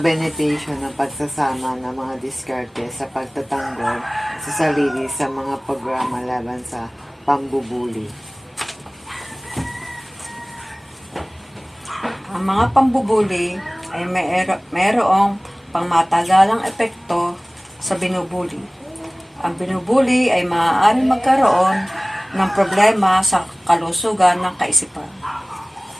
benepisyo ng pagsasama ng mga diskarte sa pagtatanggol sa sarili sa mga programa laban sa pambubuli. Ang mga pambubuli ay mayroong pangmatagalang epekto sa binubuli. Ang binubuli ay maaaring magkaroon ng problema sa kalusugan ng kaisipan.